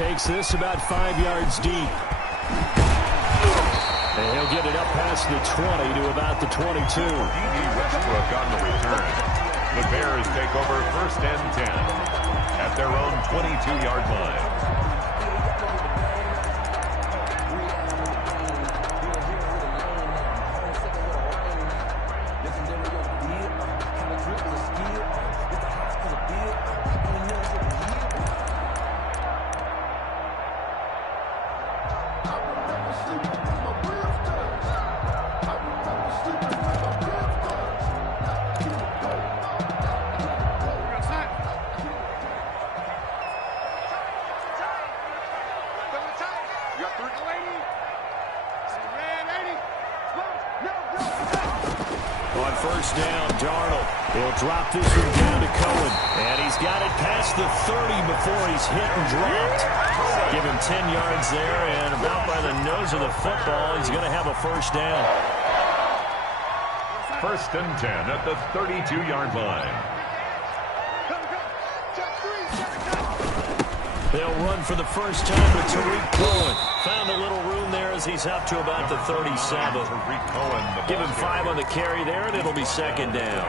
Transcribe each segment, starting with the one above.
takes this about 5 yards deep. And he'll get it up past the 20 to about the 22. Westbrook on the return. The Bears take over 1st and 10 at their own 22-yard line. On 1st down, Darnold. He'll drop this one down to Cohen. And he's got it past the 30 before he's hit and dropped. Give him 10 yards there, and about by the nose of the football, he's going to have a 1st down. 1st and 10 at the 32-yard line. They'll run for the first time with Tariq Cohen. Found a little room there as he's up to about the 37. Give him 5 on the carry there, and it'll be 2nd down.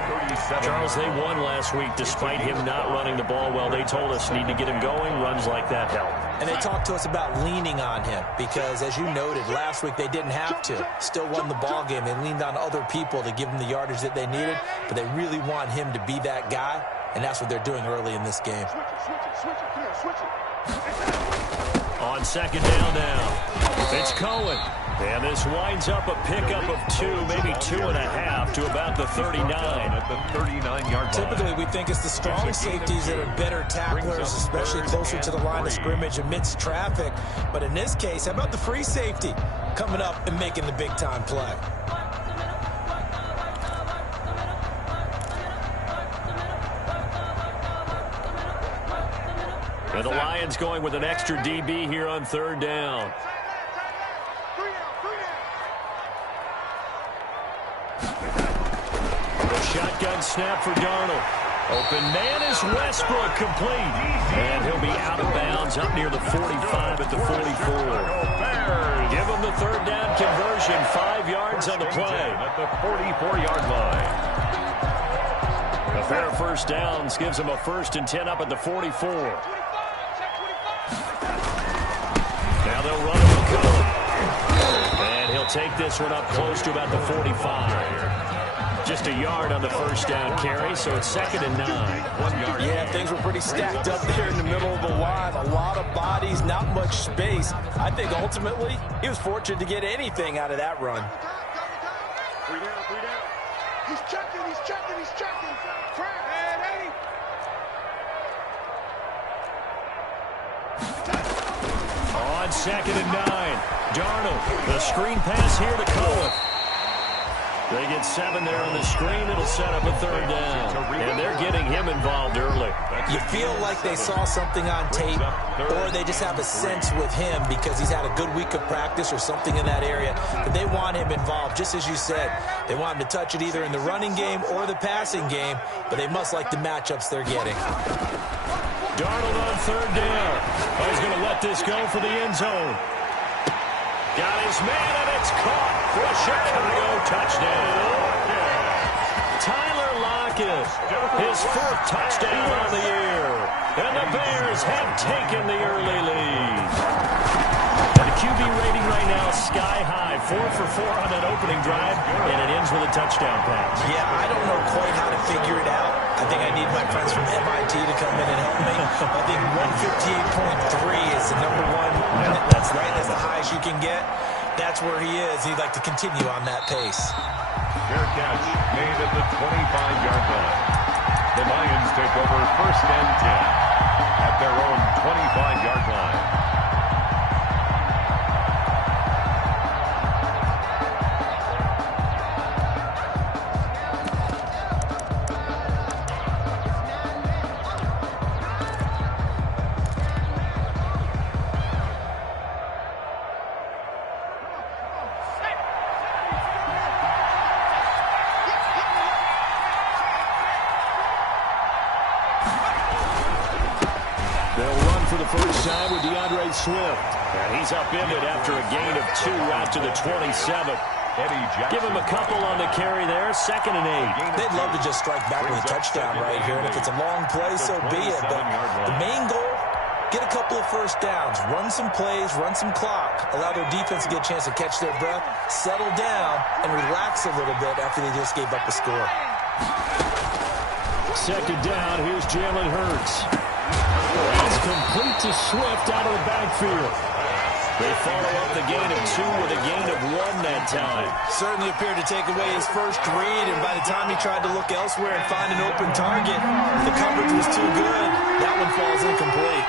Charles, they won last week despite him not running the ball well. They told us need to get him going. Runs like that help. And they talked to us about leaning on him because, as you noted, last week they didn't have to. Still won the ball game. They leaned on other people to give them the yardage that they needed, but they really want him to be that guy, and that's what they're doing early in this game. On 2nd down now, it's Cohen. And this winds up a pickup of 2, maybe 2.5 to about the 39. At the 39-yard line. Typically, we think it's the strong safeties that are better tacklers, especially closer to the line of scrimmage amidst traffic. But in this case, how about the free safety coming up and making the big-time play? And the Lions going with an extra DB here on 3rd down. The shotgun snap for Darnold. Open man is Westbrook, complete. And he'll be out of bounds up near the 45 at the 44. Give him the 3rd down conversion, 5 yards on the play. At the 44-yard line. A pair of 1st downs gives him a 1st and 10 up at the 44. Now they'll run him with Cohen. And he'll take this one up close to about the 45. Just a yard on the 1st down carry, so it's 2nd and 9. 1 yard. Yeah, things were pretty stacked up there in the middle of the line. A lot of bodies, not much space. I think ultimately he was fortunate to get anything out of that run. 3 down, 3 down. He's checking, he's checking, he's checking. On 2nd and 9, Darnold, the screen pass here to Cohen. They get 7 there on the screen. It'll set up a 3rd down. And they're getting him involved early. You feel like they saw something on tape, or they just have a sense with him because he's had a good week of practice or something in that area, that they want him involved. Just as you said, they want him to touch it either in the running game or the passing game, but they must like the matchups they're getting. Darnold on 3rd down. Oh, he's going to let this go for the end zone. Got his man, and it's caught for a Chicago touchdown. Tyler Lockett, his 4th touchdown on the year. And the Bears have taken the early lead. And the QB rating right now is sky high. 4 for 4 on that opening drive, and it ends with a touchdown pass. Yeah, I don't know quite how to figure it out. I think I need my friends from MIT to come in and help me. I think 158.3 is the number one. That's right. That's the highest you can get. That's where he is. He'd like to continue on that pace. Fair catch made at the 25-yard line. The Lions take over 1st and 10 at their own 25-yard line. the first time with DeAndre Swift. And he's upended after a gain of 2 out to the 27th. Give him a couple on the carry there. 2nd and 8. They'd love to just strike back with a touchdown right here. And if it's a long play, so be it. But the main goal, get a couple of first downs. Run some plays, run some clock. Allow their defense to get a chance to catch their breath, settle down, and relax a little bit after they just gave up a score. 2nd down. Here's Jalen Hurts. It's complete to Swift out of the backfield. They follow up the gain of 2 with a gain of 1 that time. Certainly appeared to take away his first read, and by the time he tried to look elsewhere and find an open target, the coverage was too good. That one falls incomplete.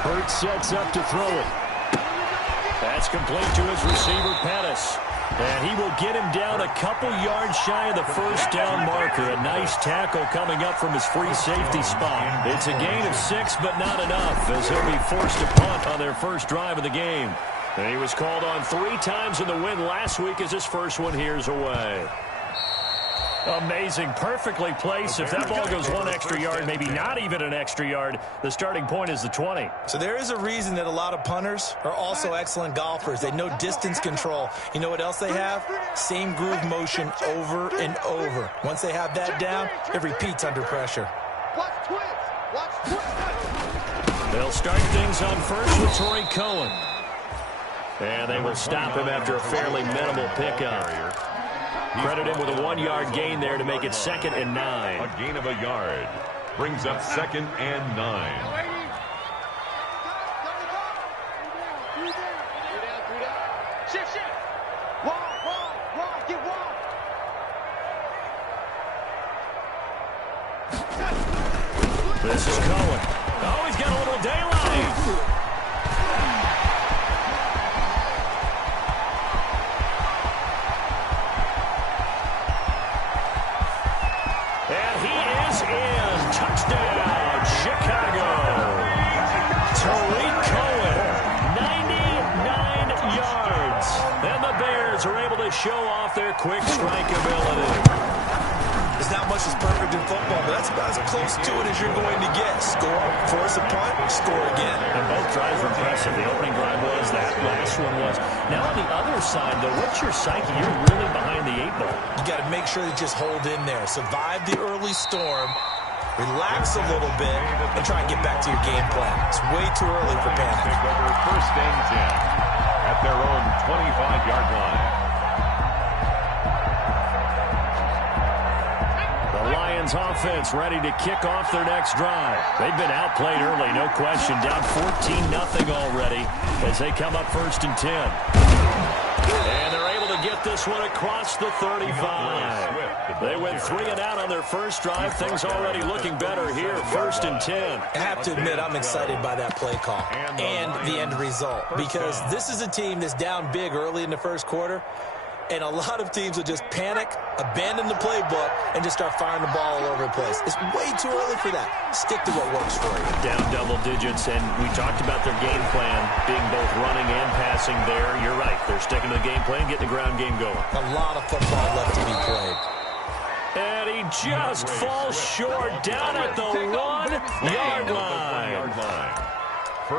Hurts sets up to throw it. That's complete to his receiver, Pettis. And he will get him down a couple yards shy of the first down marker. A nice tackle coming up from his free safety spot. It's a gain of 6, but not enough, as he'll be forced to punt on their first drive of the game. And he was called on 3 times in the win last week as his first one here's away. Amazing. Perfectly placed. If that ball goes 1 extra yard, maybe not even an extra yard, the starting point is the 20. So there is a reason that a lot of punters are also excellent golfers. They know distance control. You know what else they have? Same groove motion over and over. Once they have that down, it repeats under pressure. They'll start things on first with Torrey Cohen. And they will stop him after a fairly minimal pickup. Credit him with a 1-yard gain there to make it 2nd and 9. A gain of a yard brings up 2nd and 9. This is Cohen. Oh, he's got a little daylight. And he is in. Touchdown, Chicago. Torrey Cohen, 99 yards. And the Bears are able to show off their quick strike ability. There's not much that's perfect in football, but that's about as close to it as you're going to get. Score, force a punt, score again. And both drives were impressive. The opening drive was, that last one was. Now on the other side, though, what's your psyche? You're really behind the 8 ball. You got to make sure to just hold in there. Survive the early storm, relax a little bit, and try and get back to your game plan. It's way too early for panic. Take over 1st and 10 at their own 25-yard line. Lions offense ready to kick off their next drive. They've been outplayed early, no question. Down 14-0 already as they come up 1st and 10. And they're able to get this one across the 35. They went 3 and out on their first drive. Things already looking better here. 1st and 10. I have to admit, I'm excited by that play call and the end result, because this is a team that's down big early in the first quarter. And a lot of teams will just panic, abandon the playbook, and just start firing the ball all over the place. It's way too early for that. Stick to what works for you. Down double digits, and we talked about their game plan being both running and passing there. You're right. They're sticking to the game plan, getting the ground game going. A lot of football left to be played. And he just falls short down at the 1-yard line.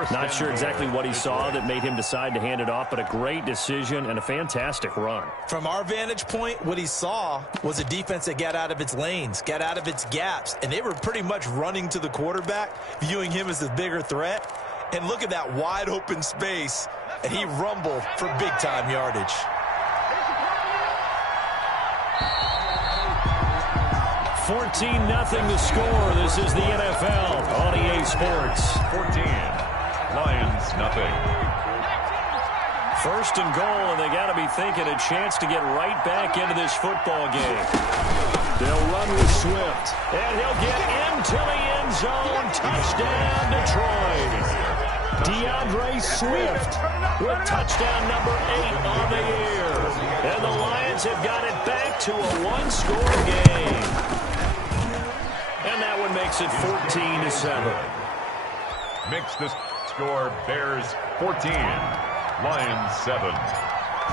Not sure exactly what he saw that made him decide to hand it off, but a great decision and a fantastic run. From our vantage point, what he saw was a defense that got out of its lanes, got out of its gaps, and they were pretty much running to the quarterback, viewing him as the bigger threat. And look at that wide open space, and he rumbled for big-time yardage. $14-0 the score. This is the NFL on EA Sports. 14. Lions, nothing. 1st and goal, and they got to be thinking a chance to get right back into this football game. They'll run with Swift, and he'll get into the end zone. Touchdown, Detroit. DeAndre Swift with touchdown number 8 on the year. And the Lions have got it back to a 1-score game. And that one makes it 14-7. Makes this Score, Bears 14, Lions 7.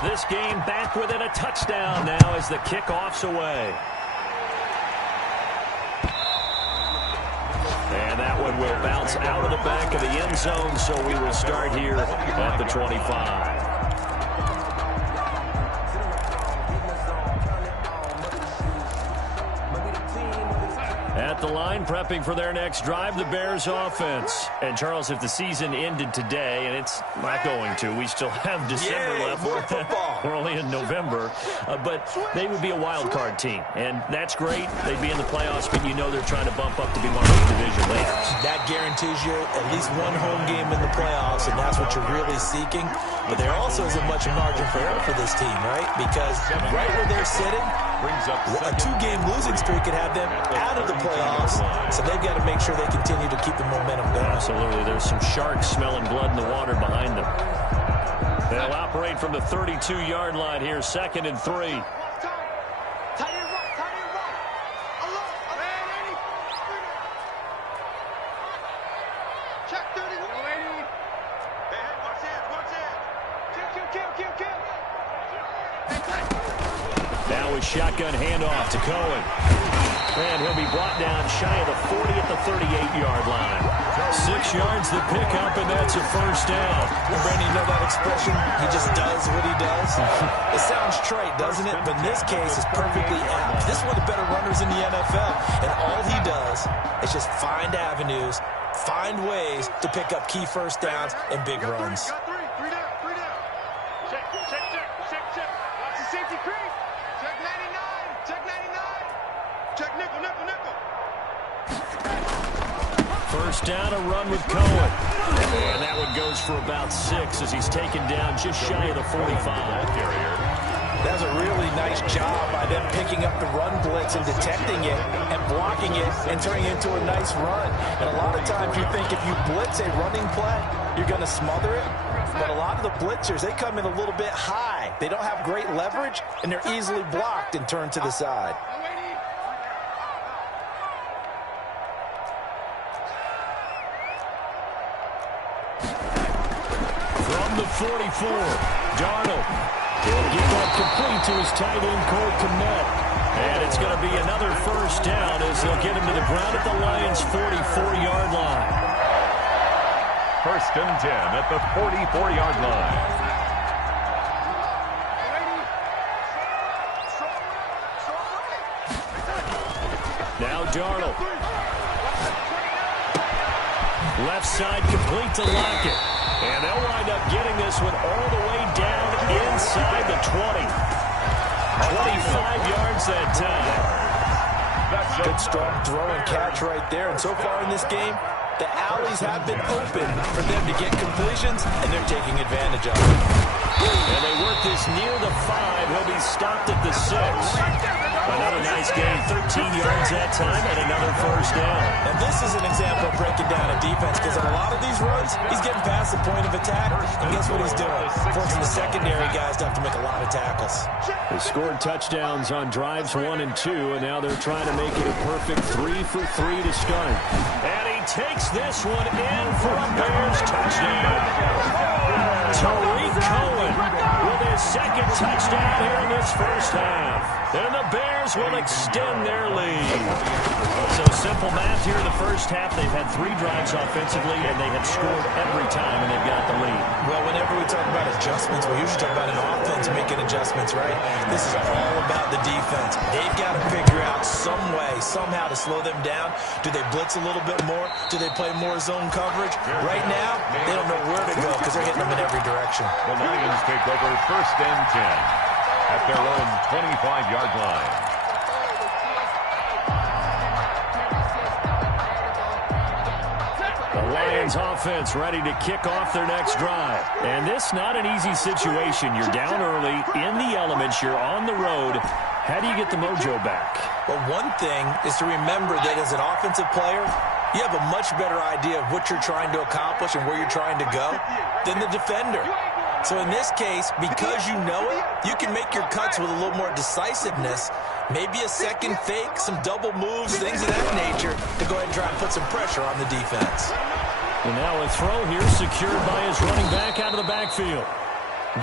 This game back within a touchdown now as the kickoff's away. And that one will bounce out of the back of the end zone, so we will start here at the 25. At the line, prepping for their next drive, the Bears offense. And, Charles, if the season ended today, and it's not going to, we still have December left. More football. We're only in November. But they would be a wild card team. And that's great. They'd be in the playoffs, but you know they're trying to bump up to be one of those division leaders. That guarantees you at least one home game in the playoffs, and that's what you're really seeking. But there also isn't much margin for error for this team, right? Because right where they're sitting, a two-game losing streak could have them out of the playoffs, so they've got to make sure they continue to keep the momentum going. Absolutely. There's some sharks smelling blood in the water behind them. They'll operate from the 32-yard line here, 2nd and 3. Now a shotgun handoff to Cohen. And he'll be brought down shy of the 40 at the 38-yard line. 6 yards to pick up, and that's a first down. And Brandon, you know that expression? He just does what he does. It sounds trite, doesn't it? But in this case, it's perfectly apt. This is one of the better runners in the NFL. And all he does is just find avenues, find ways to pick up key first downs and big runs. Got three down. Check. Watch the safety creep. Check 99. Check nickel. First down, a run with Cohen. And that one goes for about 6 as he's taken down just shy of the 45. That's a really nice job by them picking up the run blitz and detecting it and blocking it and turning it into a nice run. And a lot of times you think if you blitz a running play, you're going to smother it. But a lot of the blitzers, they come in a little bit high. They don't have great leverage, and they're easily blocked and turned to the side. From the 44, Darnold. He'll get that complete to his tight end, Cole Kmet. And it's going to be another first down as they'll get him to the ground at the Lions' 44-yard line. 1st and 10 at the 44-yard line. Now Darnold. Left side complete to Lockett. And they'll wind up getting this one all the way down inside the 20. 25 yards that time. Good strong throw and catch right there. And so far in this game, the alleys have been open for them to get completions, and they're taking advantage of it. And they work this near the 5. He'll be stopped at the 6. Another nice gain, 13 yards that time, and another first down. And this is an example of breaking down a defense, because on a lot of these runs, he's getting past the point of attack, and guess what he's doing? Forcing the secondary guys to have to make a lot of tackles. They scored touchdowns on drives 1 and 2, and now they're trying to make it a perfect 3 for 3 to start. And he takes this one in for a Bears touchdown. Tariq Cohen with his 2nd touchdown here in this first half. And the Bears will extend their lead. So simple math here in the first half. They've had 3 drives offensively, and they have scored every time, and they've got the lead. Well, whenever we talk about adjustments, we usually talk about an offense making adjustments, right? This is all about the defense. They've got to figure out some way, somehow to slow them down. Do they blitz a little bit more? Do they play more zone coverage? Right now, they don't know where to go because they're hitting them in every direction. The Lions take over 1st and 10 at their own 25-yard line. The Lions offense ready to kick off their next drive. And this not an easy situation. You're down early, in the elements, you're on the road. How do you get the mojo back? Well, one thing is to remember that as an offensive player, you have a much better idea of what you're trying to accomplish and where you're trying to go than the defender. So in this case, because you know it, you can make your cuts with a little more decisiveness, maybe a second fake, some double moves, things of that nature, to go ahead and try and put some pressure on the defense. And now a throw here secured by his running back out of the backfield.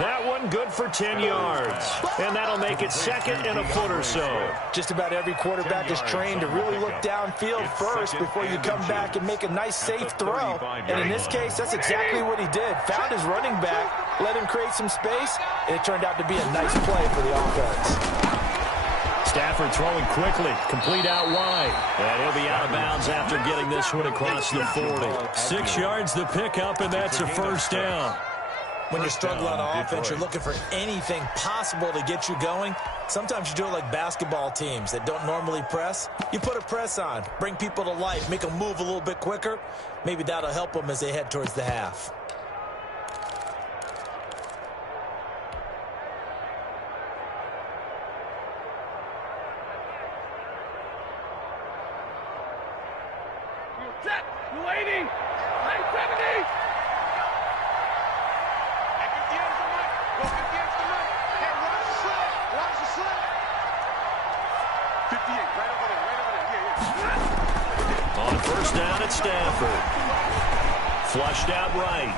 That one good for 10 yards. And that'll make it second and a foot or so. Just about every quarterback is trained to really look downfield first before you come back and make a nice, safe throw. And in this case, that's exactly what he did. Found his running back, let him create some space, and it turned out to be a nice play for the offense. Stafford throwing quickly, complete out wide. And he'll be out of bounds after getting this one across the 40. 6 yards the pickup, and that's a first down. When you're struggling on offense, you're looking for anything possible to get you going. Sometimes you do it like basketball teams that don't normally press. You put a press on, bring people to life, make them move a little bit quicker. Maybe that'll help them as they head towards the half. Set. 280. 970. Go 50 yards to right. Hey, watch the sled. Watch the sled. 58. Right over there. Right over there. Yeah. On first down at Stafford. Flushed out right.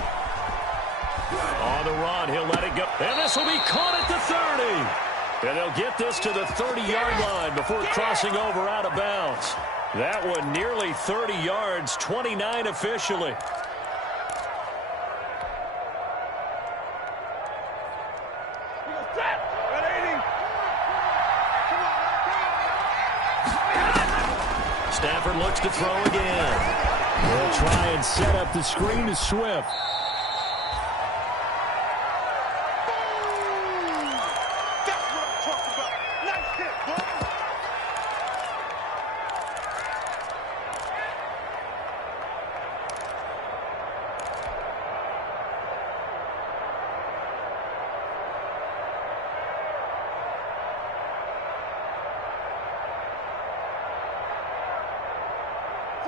On the run, he'll let it go. And this will be caught at the 30. And they'll get this to the 30-yard line before crossing over out of bounds. That one nearly 30 yards, 29 officially. Stafford looks to throw again. They'll try and set up the screen to Swift. That's what I'm talking about. Nice hit, boy.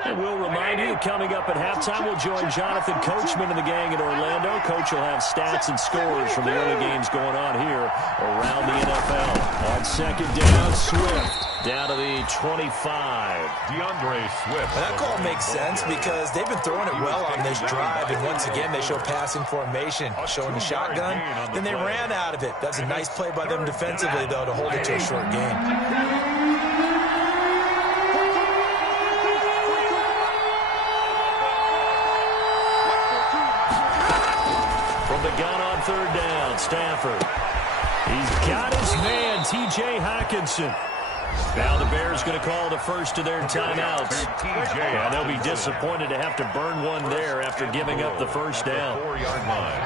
And we'll remind you, coming up at halftime, we'll join Jonathan Coachman and the gang in Orlando. Coach will have stats and scores from the early games going on here around the NFL. On second down, Swift down to the 25. DeAndre Swift. That call makes sense because they've been throwing it well on this drive, and once again they show passing formation, showing the shotgun. Then they ran out of it. That's a nice play by them defensively, though, to hold it to a short game. The gun on third down, Stafford. He's got his man, T.J. Hockenson. Now the Bears going to call the first of their timeouts. And they'll be disappointed to have to burn one there after giving up the first down. 4-yard line.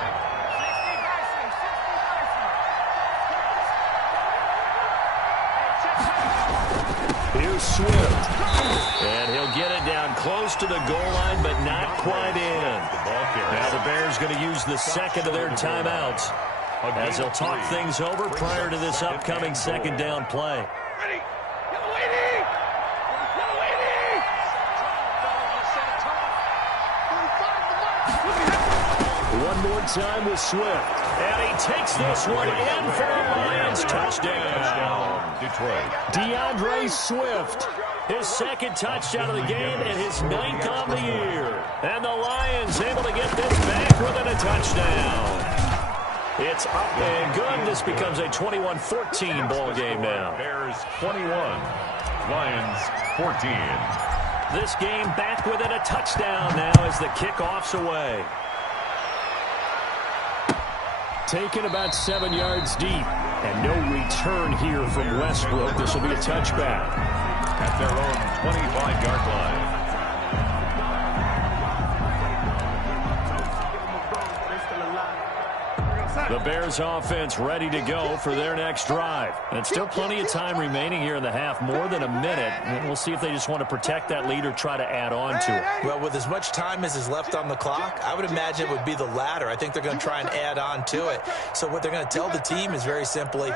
Here's Swift. And he'll get it down close to the goal line, but not quite in. Now the Bears going to use the second of their timeouts as they'll talk things over prior to this upcoming second down play. Ready. Yellow 80. Yellow 80. One more time with Swift. And he takes this one in for a Lions touchdown. Detroit. DeAndre Swift. His second touchdown of the game and his 9th on the year. And the Lions able to get this back within a touchdown. It's up and good. This becomes a 21-14 ball game now. Bears 21, Lions 14. This game back within a touchdown now as the kickoff's away. Taken about 7 yards deep. And no return here from Westbrook. This will be a touchback. At their own 25-yard line. The Bears offense ready to go for their next drive. And still plenty of time remaining here in the half, more than a minute. And we'll see if they just want to protect that lead or try to add on to it. Well, with as much time as is left on the clock, I would imagine it would be the latter. I think they're going to try and add on to it. So what they're going to tell the team is very simply,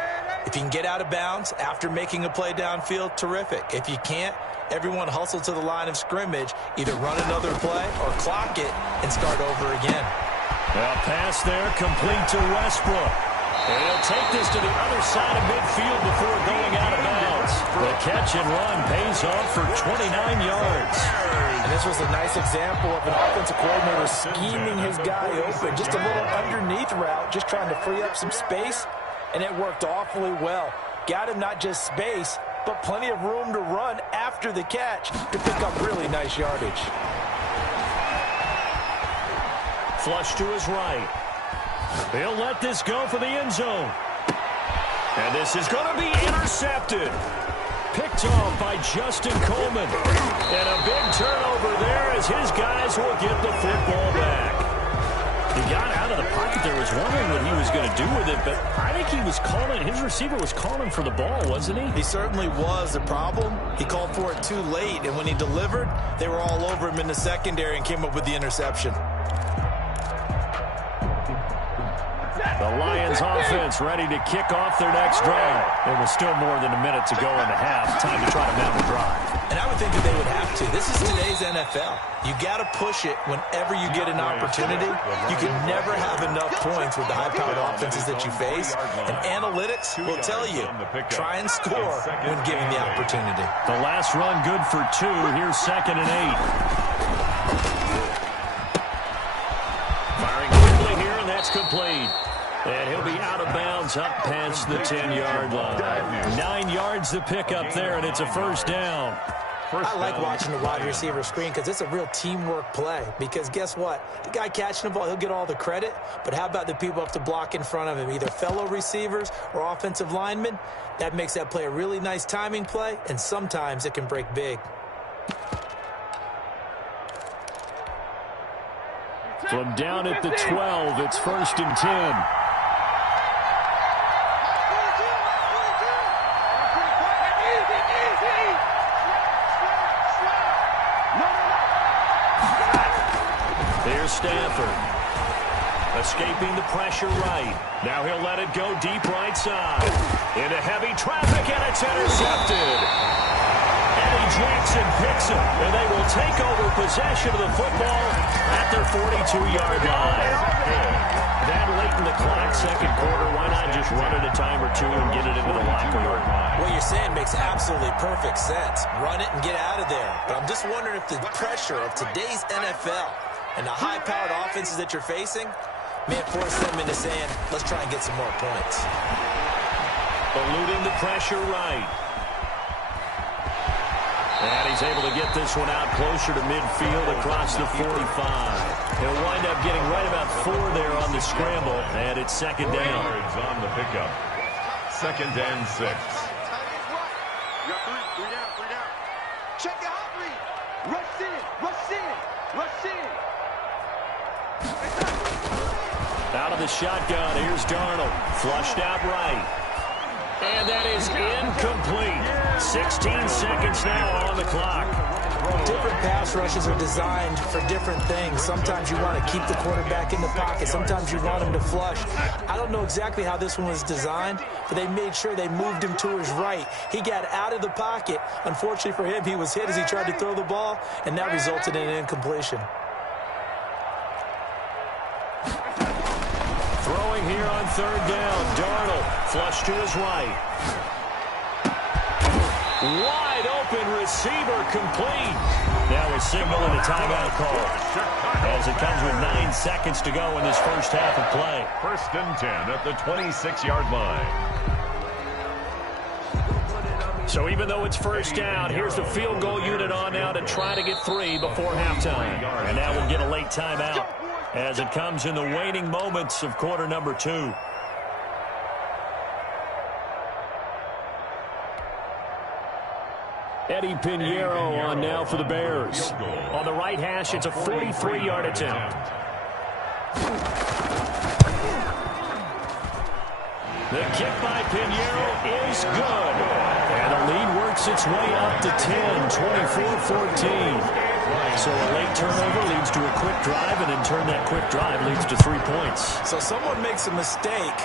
if you can get out of bounds after making a play downfield, terrific. If you can't, everyone hustle to the line of scrimmage, either run another play or clock it and start over again. Well, pass there complete to Westbrook. And he'll take this to the other side of midfield before going out of bounds. The catch and run pays off for 29 yards. And this was a nice example of an offensive coordinator scheming his guy open. Just a little underneath route, just trying to free up some space, and it worked awfully well. Got him not just space, but plenty of room to run after the catch to pick up really nice yardage. Flush to his right. They'll let this go for the end zone. And this is going to be intercepted. Picked off by Justin Coleman. And a big turnover there as his guys will get the football back. He got out of the pocket there. Was wondering what he was going to do with it, but I think he was calling, his receiver was calling for the ball, wasn't he? He certainly was. The problem, he called for it too late, and when he delivered, they were all over him in the secondary and came up with the interception. The Lions offense ready to kick off their next drive. There was still more than a minute to go in the half. Time to try to mount a drive. And I would think that they would have to. This is today's NFL. You got to push it whenever you get an opportunity. You can never have enough points with the high-powered offenses that you face. And analytics will tell you, try and score when given the opportunity. The last run good for 2. Here's 2nd and 8. Firing quickly here, and that's complete. And he'll be out of bounds up past the 10-yard line. 9 yards to pick up there, and it's a first down. I like watching the wide receiver screen because it's a real teamwork play. Because guess what? The guy catching the ball, he'll get all the credit. But how about the people up to block in front of him, either fellow receivers or offensive linemen? That makes that play a really nice timing play, and sometimes it can break big. From down at the 12, it's 1st and 10. Here's Stanford. Escaping the pressure right. Now he'll let it go deep right side. Into heavy traffic, and it's intercepted. Eddie Jackson picks him, and they will take over possession of the football at their 42-yard line. That late in the clock, second quarter, why not just run it a time or two and get it into the locker room? What you're saying makes absolutely perfect sense. Run it and get out of there. But I'm just wondering if the pressure of today's NFL and the high-powered offenses that you're facing may force them into saying, let's try and get some more points. Eluding the pressure right. And he's able to get this one out closer to midfield across the 45. He'll wind up getting right about 4 there on the scramble, and it's 2nd down. Yards on the pickup. 2nd and 6. You got 3 down, 3 down. Check the hot read. Rush in, rush in, rush in. Out of the shotgun, here's Darnold. Flushed out right. And that is incomplete. 16 seconds now on the clock. Different pass rushes are designed for different things. Sometimes you want to keep the quarterback in the pocket. Sometimes you want him to flush. I don't know exactly how this one was designed, but they made sure they moved him to his right. He got out of the pocket. Unfortunately for him, he was hit as he tried to throw the ball, and that resulted in an incompletion. Throwing here on 3rd down. Darnold, flush to his right. Wide open receiver, complete. Now we're signaling a timeout call as it comes with 9 seconds to go in this first half of play. 1st and 10 at the 26-yard line. So even though it's first down, here's the field goal unit on now to try to get 3 before halftime. And now we'll get a late timeout as it comes in the waning moments of quarter number 2. Eddie Pinheiro on now for the Bears. On the right hash, it's a 43-yard attempt. The kick by Pinheiro is good. And the lead works its way up to 10, 24-14. So a late turnover leads to a quick drive, and in turn that quick drive leads to 3 points. So someone makes a mistake,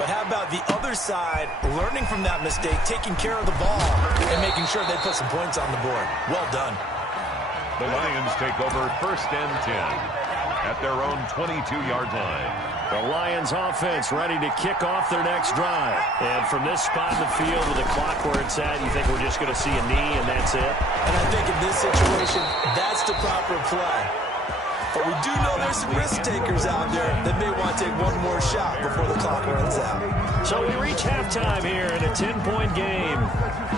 but how about the other side learning from that mistake, taking care of the ball, and making sure they put some points on the board? Well done. The Lions take over 1st and 10. at their own 22-yard line. The Lions offense ready to kick off their next drive. And from this spot in the field with the clock where it's at, you think we're just going to see a knee and that's it? And I think in this situation, that's the proper play. But we do know there's some risk takers out there that may want to take one more shot before the clock runs out. So we reach halftime here in a 10-point game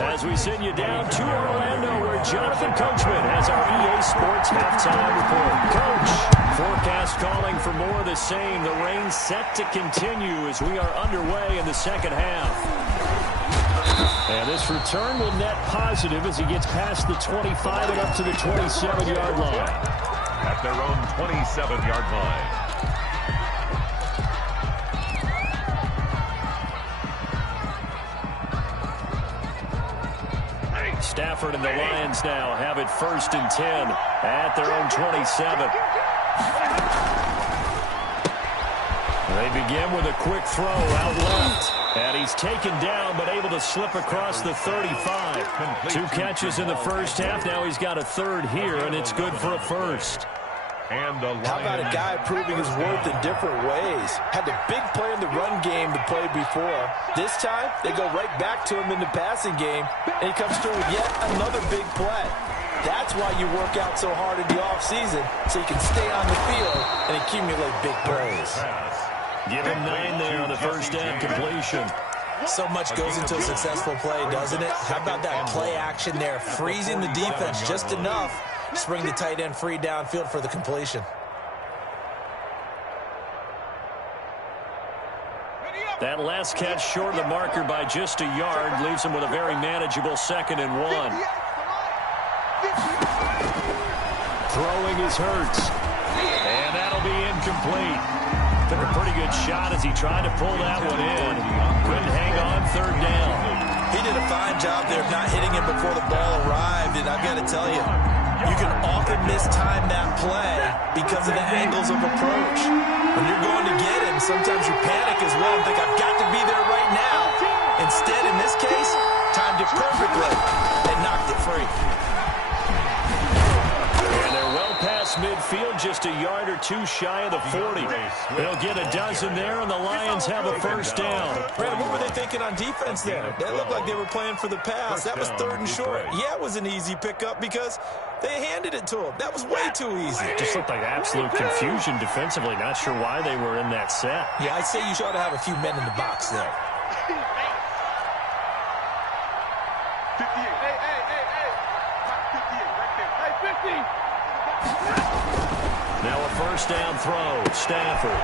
as we send you down to Orlando where Jonathan Coachman has our EA Sports halftime report. Coach, forecast calling for more of the same. The rain set to continue as we are underway in the second half. And this return will net positive as he gets past the 25 and up to the 27-yard line. At their own 27-yard line. Stafford and the Lions now have it 1st and 10 at their own 27. They begin with a quick throw out left. And he's taken down but able to slip across the 35. 2 catches in the first half. Now he's got a third here, and it's good for a first. And the How about a guy proving his worth in different ways? Had the big play in the run game to play before. This time, they go right back to him in the passing game, and he comes through with yet another big play. That's why you work out so hard in the offseason, so you can stay on the field and accumulate big plays. Give him 9 there on the first down completion. So much goes into a successful play, doesn't it? How about that play action there, freezing the defense just enough to bring the tight end free downfield for the completion. That last catch short of the marker by just a yard leaves him with a very manageable 2nd and 1. Throwing is Hurts. And that'll be incomplete. Took a pretty good shot as he tried to pull that one in. Couldn't hang on 3rd down. He did a fine job there of not hitting him before the ball arrived, and I've got to tell you, you can often mistime that play because of the angles of approach. When you're going to get him, sometimes you panic as well and think, I've got to be there right now. Instead, in this case, timed it perfectly and knocked it free. And they're well past midfield, just a yard or 2 shy of the 40. They'll get a dozen there, and the Lions have a first down. Brandon, what were they thinking on defense there? They looked like they were playing for the pass. That was 3rd and short. Yeah, it was an easy pickup because they handed it to him. That was way too easy. Just looked like absolute confusion defensively. Not sure why they were in that set. Yeah, I'd say you ought to have a few men in the box there. 58. Hey. Top 58 right there. Hey, 50. Now a first down throw. Stafford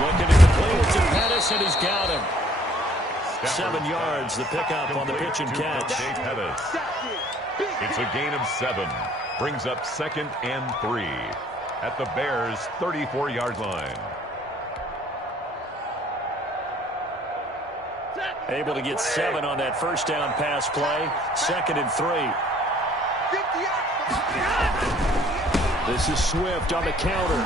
looking to complete it to Pettis, and he's got him. 7 yards, the pickup on the pitch and catch. It's a gain of 7. Brings up 2nd and 3 at the Bears' 34-yard line. Able to get 7 on that first down pass play. 2nd and 3. This is Swift on the counter.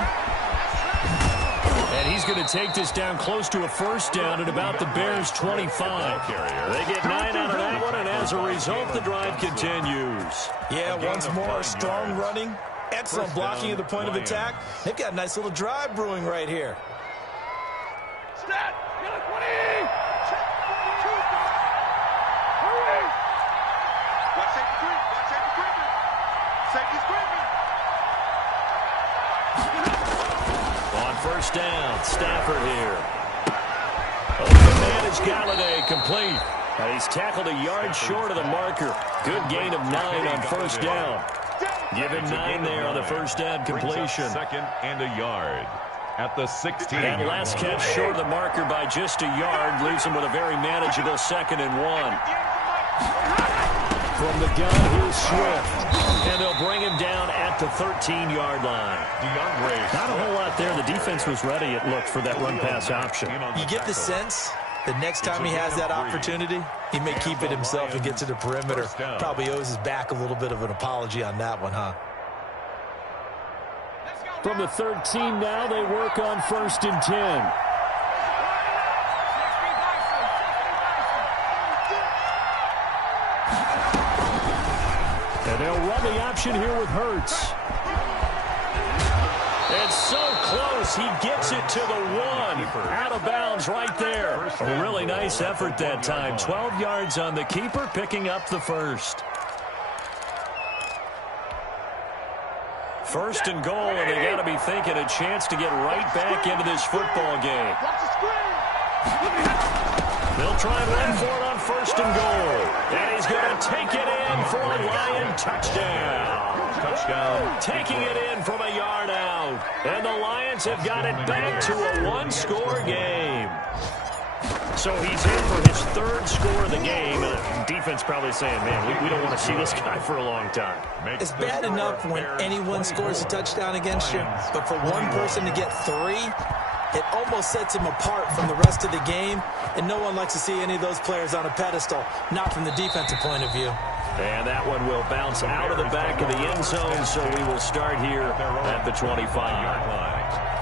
And he's going to take this down close to a first down at about the Bears' 25. They get 9 out of that one, and as a result, the drive continues. Yeah, once more, strong running, excellent blocking at the point of attack. They've got a nice little drive brewing right here. Stat! Get a 20! Hurry! Watch safety creep! Watch safety creeping! Safety's creeping! On first down, Stafford here. Open man is Galladay, complete. And he's tackled a yard short of the marker. Good gain of 9 on first down. Give him 9 there on the first down completion. 2nd and a yard at the 16. That last catch short of the marker by just a yard leaves him with a very manageable 2nd and 1. From the gun, here's Swift. And they'll bring him down at the 13-yard line. Not a whole lot there. The defense was ready, it looked, for that run-pass option. You get the sense that next time he has that opportunity, he may keep it himself and get to the perimeter. Probably owes his back a little bit of an apology on that one, huh? From the 13 now, they work on 1st and 10. And they'll run the option here with Hurts. It's so close. He gets it to the 1. Out of bounds right there. A really nice effort that time. 12 yards on the keeper, picking up the first. First and goal, and they got to be thinking a chance to get right back into this football game. They'll try and run for it on first and goal. And he's going to take it in for a Lion touchdown. Taking it in from a yard out. And the Lions have got it back to a one-score game. So he's in for his third score of the game. Defense probably saying, man, we don't want to see this guy for a long time. It's bad enough when anyone scores a touchdown against you, but for one person to get 3, it almost sets him apart from the rest of the game, and no one likes to see any of those players on a pedestal, not from the defensive point of view. And that one will bounce out of the back of the end zone, so we will start here at the 25-yard line.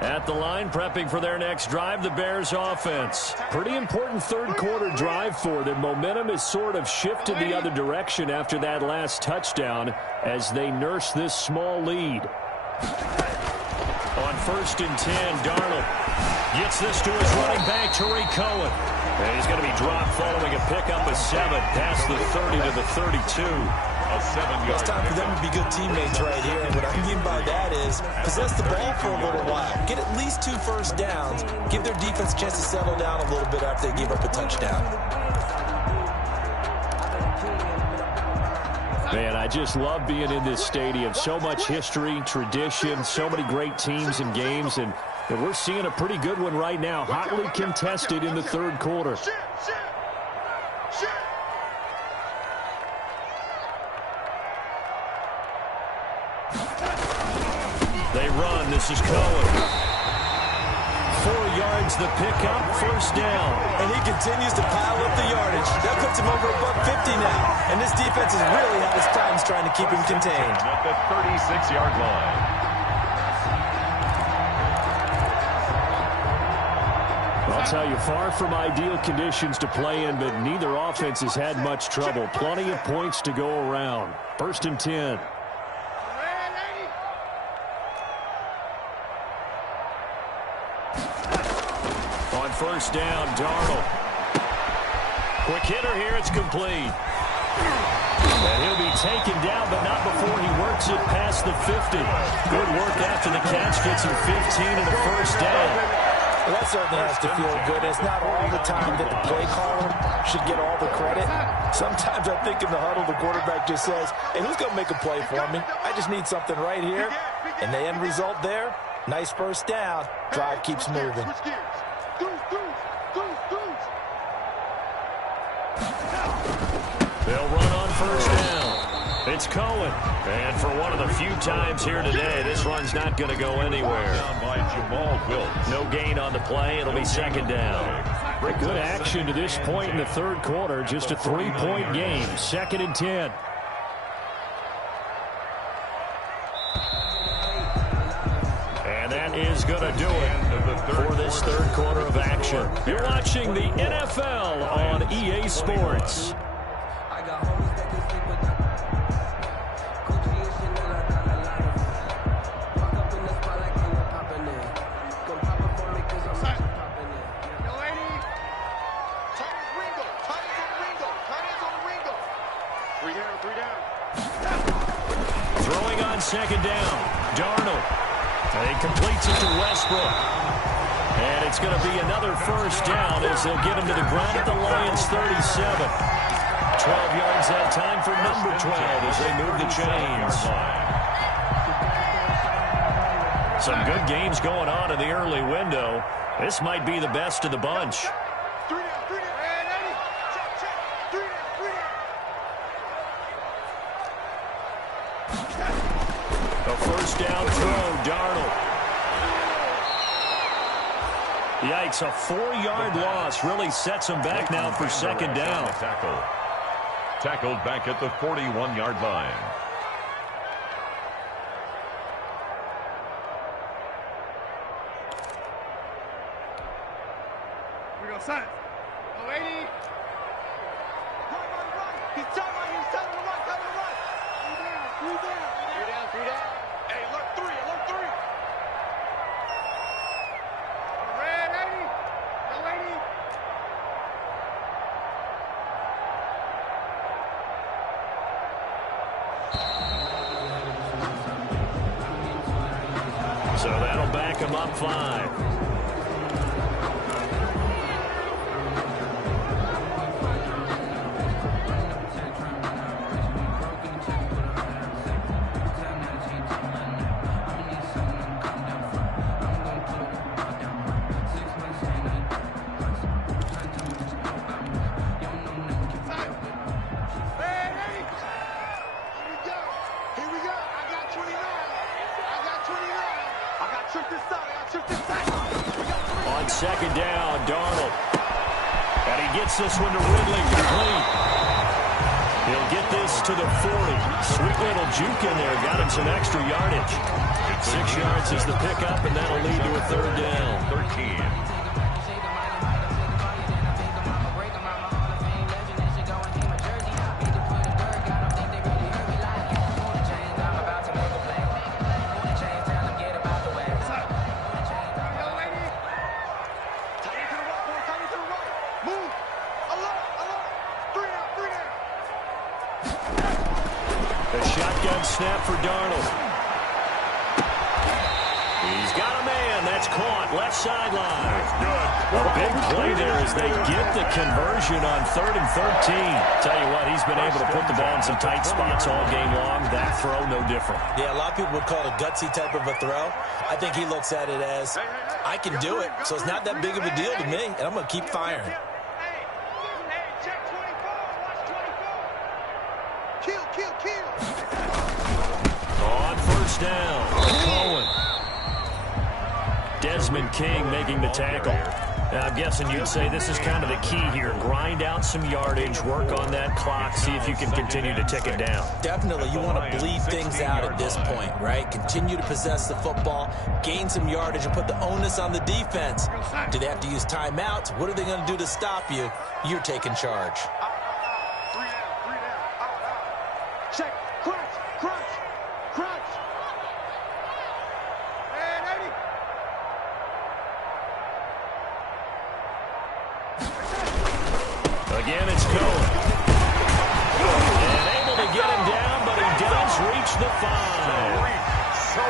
At the line, prepping for their next drive, the Bears offense. Pretty important third quarter drive for them. Momentum has sort of shifted the other direction after that last touchdown as they nurse this small lead. On first and 10, Darnold gets this to his running back, Tariq Cohen. And he's going to be dropped following a pickup of 7 past the 30 to the 32. It's time for them to be good teammates right here. And what I mean by that is possess the ball for a little while. Get at least 2 first downs. Give their defense a chance to settle down a little bit after they give up a touchdown. Man, I just love being in this stadium. So much history, tradition, so many great teams and games. And we're seeing a pretty good one right now. Hotly contested in the third quarter. They run. This is Cohen. 4 yards the pickup, first down. And he continues to pile up the yardage. That puts him over $150 now. And this defense has really had its times trying to keep him contained. At the 36-yard line. I'll tell you, far from ideal conditions to play in, but neither offense has had much trouble. Plenty of points to go around. First and 10. On first down, Darnold. Quick hitter here, it's complete. And he'll be taken down, but not before he works it past the 50. Good work after the catch, gets him 15 and a first down. Well, that certainly has to feel good. It's not all the time that the play caller should get all the credit. Sometimes I think in the huddle, the quarterback just says, hey, who's going to make a play for me? I just need something right here. And the end result there, nice first down. Drive keeps moving. They'll run on first down. It's Cohen. And for one of the few times here today, this run's not going to go anywhere. No gain on the play. It'll be second down. Good action to this point in the third quarter. Just a 3-point game. Second and 10. And that is going to do it for this third quarter of action. You're watching the NFL on EA Sports. Throwing on second down. Darnold. He completes it to Westbrook. And it's going to be another first down as they'll get him to the ground at the Lions' 37. 12 yards that time for number 12 as they move the chains. Some good games going on in the early window. This might be the best of the bunch. A first down throw, Darnold. Yikes, a 4-yard loss really sets him back now for second down. Tackled back at the 41-yard line. We go, son. 80. He's sideline. He's sideline to the right. Sideline to the right. Three down. Three down. Hey, alert three. Alert three. Red 80. No 80. So that'll back him up 5. On second down, Darnold. And he gets this one to Ridley complete. He'll get this to the 40. Sweet little juke in there. Got him some extra yardage. 6 yards is the pickup, and that'll lead to a third down. 13. Snap for Darnold. He's got a man. That's caught. Left sideline. That's good. A big play there as they get the conversion on 3rd and 13. Tell you what, he's been able to put the ball in some tight spots all game long. That throw, no different. Yeah, a lot of people would call it a gutsy type of a throw. I think he looks at it as, I can do it, so it's not that big of a deal to me, and I'm going to keep firing. On first down, Cohen. Desmond King making the tackle. Now, I'm guessing you'd say this is kind of the key here. Grind out some yardage, work on that clock, see if you can continue to tick it down. Definitely, you want to bleed things out at this point, right? Continue to possess the football, gain some yardage, and put the onus on the defense. Do they have to use timeouts? What are they going to do to stop you? You're taking charge. Check. Crunch. And 80. Again, it's Cohen. And able to get him down, but he does reach the 5.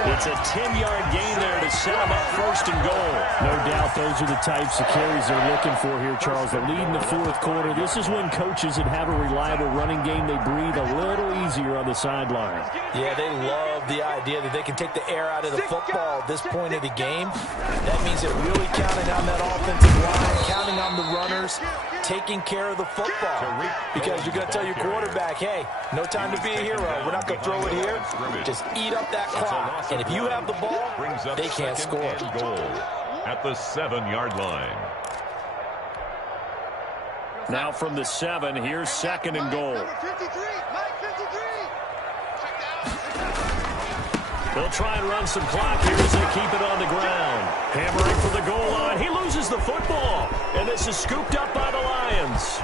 It's a 10-yard gain there to set him up 1st and goal. No doubt those are the types of carries they're looking for here, Charles. The lead in the 4th quarter. This is when coaches that have a reliable running game, they breathe a little easier on the sideline. Yeah, they love the idea that they can take the air out of the football at this point of the game. That means they're really counting on that offensive line, counting on the runners, taking care of the football. Because you're going to tell your quarterback, hey, no time to be a hero. We're not going to throw it here. Just eat up that clock. And if you have the ball, they can't score. Goal at the 7-yard line. Now from the 7, here's 2nd and goal. They'll try and run some clock here as they keep it on the ground. Hammering for the goal line. He loses the football. And this is scooped up by the Lions.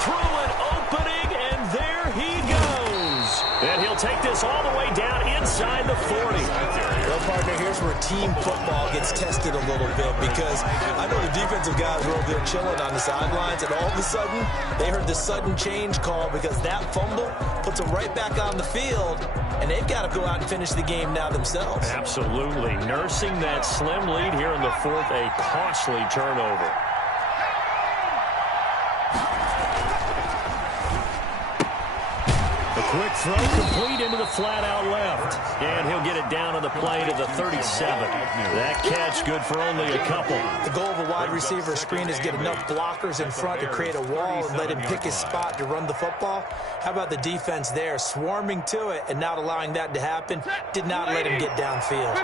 Through an opening, and there he goes. And he'll take this all the way down inside the 40. Well, partner, here's where team football gets tested a little bit, because I know the defensive guys were over there chilling on the sidelines, and all of a sudden, they heard the sudden change call because that fumble puts them right back on the field, and they've got to go out and finish the game now themselves. Absolutely. Nursing that slim lead here in the 4th, a costly turnover. A quick throw complete into the flat-out left. And he'll get it down on the play to the 37. That catch good for only a couple. The goal of a wide receiver screen is get enough blockers in front to create a wall and let him pick his spot to run the football. How about the defense there, swarming to it and not allowing that to happen? Did not let him get downfield.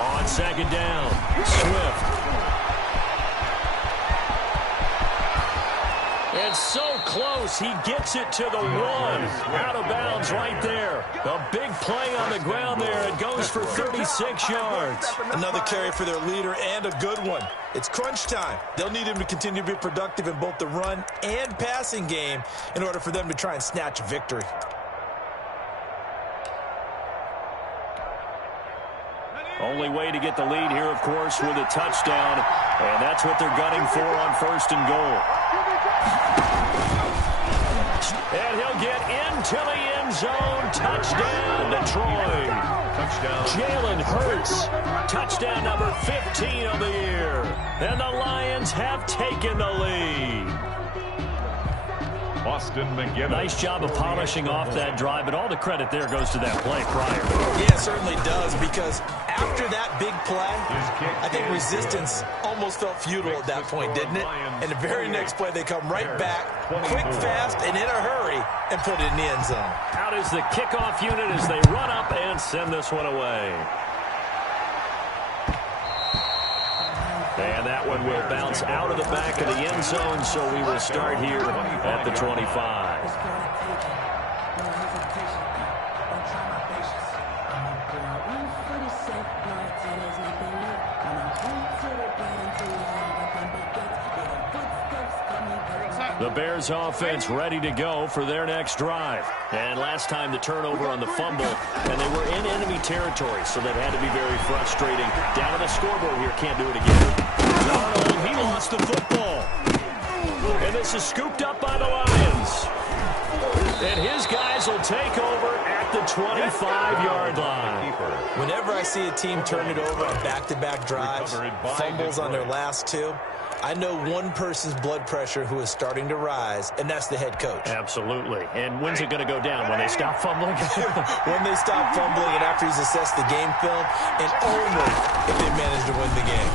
On second down, Swift. And so close, he gets it to the one. Out of bounds right there. A big play on the ground there. It goes for 36 yards. Another carry for their leader and a good one. It's crunch time. They'll need him to continue to be productive in both the run and passing game in order for them to try and snatch a victory. Only way to get the lead here, of course, with a touchdown. And that's what they're gunning for on 1st and goal. And he'll get into the end zone. Touchdown, Detroit. Touchdown. Jalen Hurts. Touchdown number 15 of the year. And the Lions have taken the lead. Austin McGinnis. Nice job of polishing off that drive, but all the credit there goes to that play prior. Yeah, it certainly does, because after that big play, I think resistance almost felt futile at that point, didn't it? And the very next play, they come right back, quick, fast, and in a hurry, and put it in the end zone. Out is the kickoff unit as they run up and send this one away. And that one will bounce out of the back of the end zone, so we will start here at the 25. The Bears offense ready to go for their next drive. And last time the turnover on the fumble, and they were in enemy territory, so that had to be very frustrating. Down on the scoreboard here, can't do it again. Darnold, he lost the football. And this is scooped up by the Lions. And his guys will take over at the 25-yard line. Whenever I see a team turn it over on back-to-back drives, fumbles on their last two, I know one person's blood pressure who is starting to rise, and that's the head coach. Absolutely. And when's it going to go down? When they stop fumbling? When they stop fumbling and after he's assessed the game film, and only if they manage to win the game.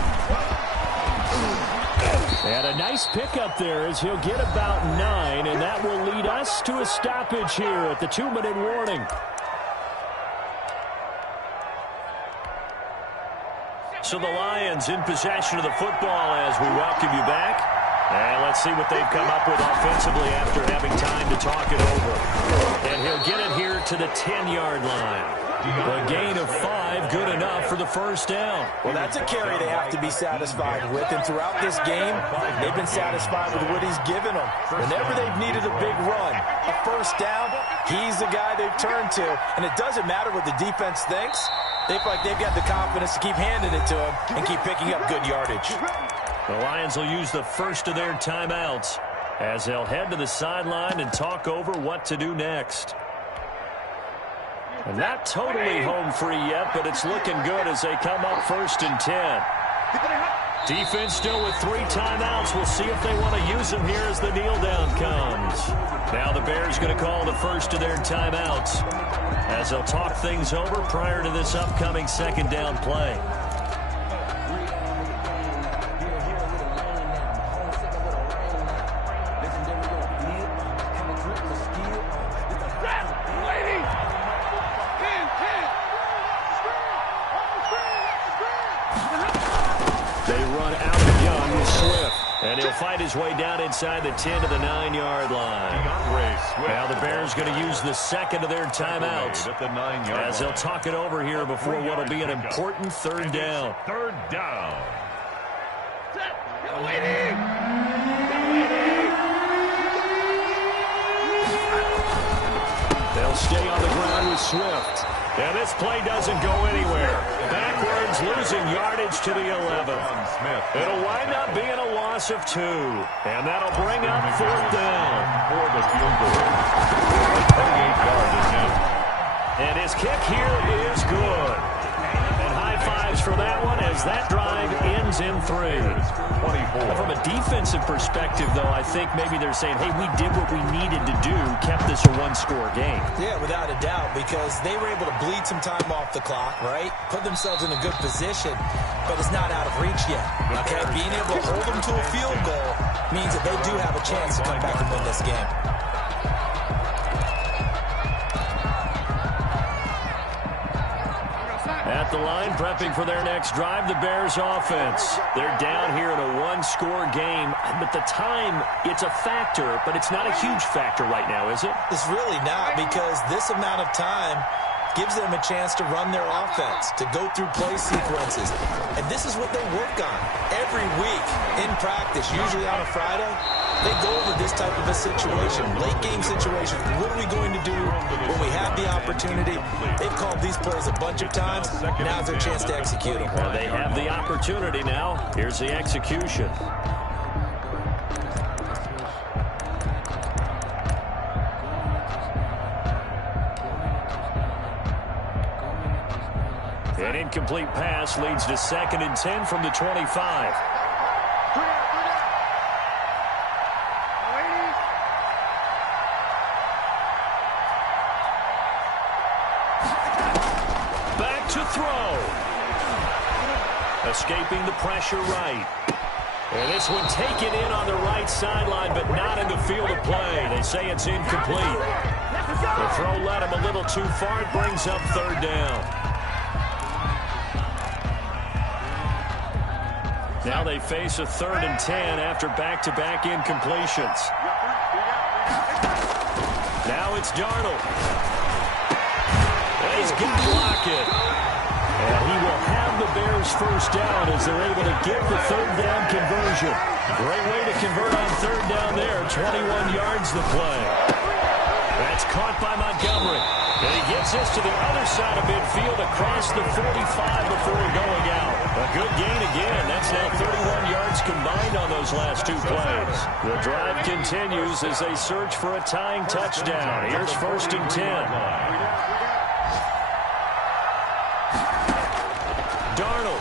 And a nice pickup there as he'll get about 9, and that will lead us to a stoppage here at the 2-minute warning. So the Lions in possession of the football as we welcome you back. And let's see what they've come up with offensively after having time to talk it over. And he'll get it here to the 10-yard line. A gain of 5, good enough for the first down. Well, that's a carry they have to be satisfied with. And throughout this game, they've been satisfied with what he's given them. Whenever they've needed a big run, a first down, he's the guy they've turned to. And it doesn't matter what the defense thinks. They feel like they've got the confidence to keep handing it to him and keep picking up good yardage. The Lions will use the first of their timeouts as they'll head to the sideline and talk over what to do next. And not totally home free yet, but it's looking good as they come up 1st and 10. Defense still with 3 timeouts. We'll see if they want to use them here as the kneel down comes. Now the Bears going to call the first of their timeouts as they'll talk things over prior to this upcoming 2nd down play. And he'll fight his way down inside the 10 to the 9-yard line. Now the Bears going to use the second of their timeouts as they'll talk it over here before what will be an important 3rd down. 3rd down. They'll stay on the ground with Swift. And this play doesn't go anywhere. Backwards, losing yardage to the 11. It'll wind up being a loss of 2. And that'll bring up 4th down. For the field goal. 38-yard attempt. And his kick here is good. And high fives for that one as that drive ends in 3. 24. From a defensive perspective, though, I think maybe they're saying, hey, we did what we needed to do, kept this a 1-score game. Yeah, without a doubt, because they were able to bleed some time off the clock, right? Put themselves in a good position, but it's not out of reach yet. Okay, being able to hold them to a field goal means that they do have a chance to come back and win this game. At the line, prepping for their next drive, the Bears offense. They're down here in a one-score game, but the time, it's a factor, but it's not a huge factor right now, is it? It's really not, because this amount of time gives them a chance to run their offense, to go through play sequences. And this is what they work on every week in practice, usually on a Friday. They go over this type of a situation, late game situation. What are we going to do when we have the opportunity? They've called these plays a bunch of times. Now's their chance to execute them. Well, they have the opportunity now. Here's the execution. An incomplete pass leads to 2nd and 10 from the 25. Escaping the pressure right. And this one taken in on the right sideline, but not in the field of play. They say it's incomplete. The throw led him a little too far. It brings up 3rd down. Now they face a 3rd and 10 after back-to-back incompletions. Now it's Darnold. And he's got Lockett. And he will have the Bears first down as they're able to get the 3rd down conversion. Great way to convert on 3rd down there. 21 yards the play. That's caught by Montgomery. And he gets this to the other side of midfield across the 45 before going out. A good gain again. That's now 31 yards combined on those last 2 plays. The drive continues as they search for a tying touchdown. Here's 1st and 10. Darnold.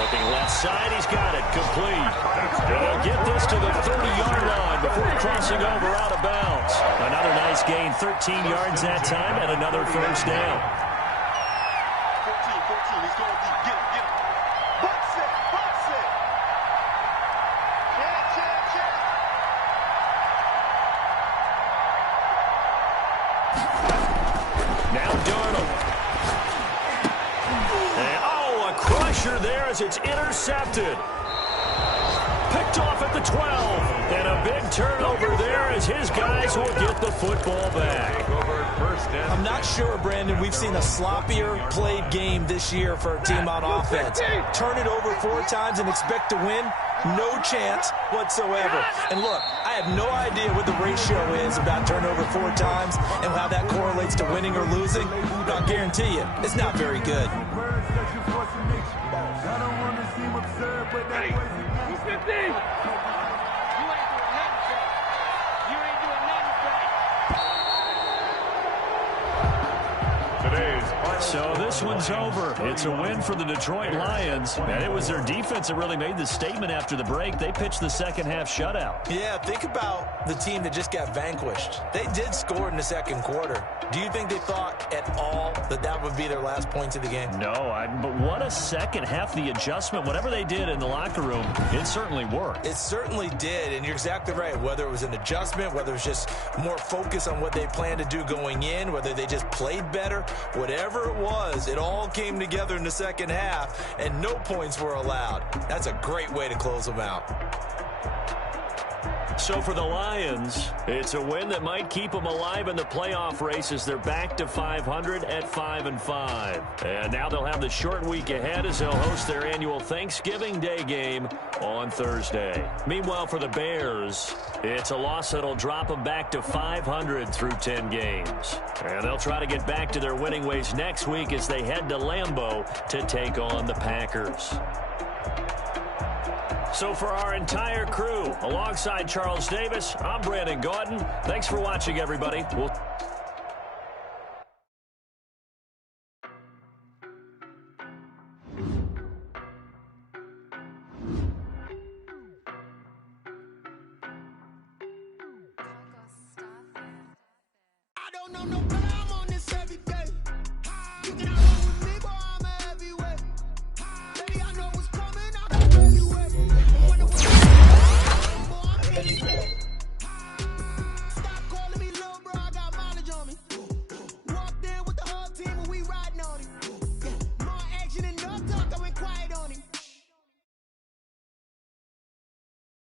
Looking left side, he's got it complete. And they'll get this to the 30-yard line before crossing over out of bounds. Another nice gain, 13 yards that time, and another first down. 14, he's going deep. Get it. Box it. Check. Now Darnold. Crusher there as it's intercepted. Picked off at the 12. And a big turnover there as his guys will get the football back. I'm not sure, Brandon, we've seen a sloppier played game this year for a team on offense. Turn it over 4 times and expect to win? No chance whatsoever. And look, I have no idea what the ratio is about turnover 4 times and how that correlates to winning or losing. But I'll guarantee you, it's not very good. So this one's over. It's a win for the Detroit Lions. And it was their defense that really made the statement after the break. They pitched the second-half shutout. Yeah, think about the team that just got vanquished. They did score in the 2nd quarter. Do you think they thought at all that that would be their last points of the game? No, but what a second half. The adjustment, whatever they did in the locker room, it certainly worked. It certainly did, and you're exactly right. Whether it was an adjustment, whether it was just more focus on what they planned to do going in, whether they just played better, whatever it was, it all came together in the 2nd half, and no points were allowed. That's a great way to close them out. So for the Lions, it's a win that might keep them alive in the playoff race as they're back to 500 at 5-5. And now they'll have the short week ahead as they'll host their annual Thanksgiving Day game on Thursday. Meanwhile, for the Bears, it's a loss that'll drop them back to 500 through 10 games. And they'll try to get back to their winning ways next week as they head to Lambeau to take on the Packers. So for our entire crew, alongside Charles Davis, I'm Brandon Gaudin. Thanks for watching, everybody. I don't know no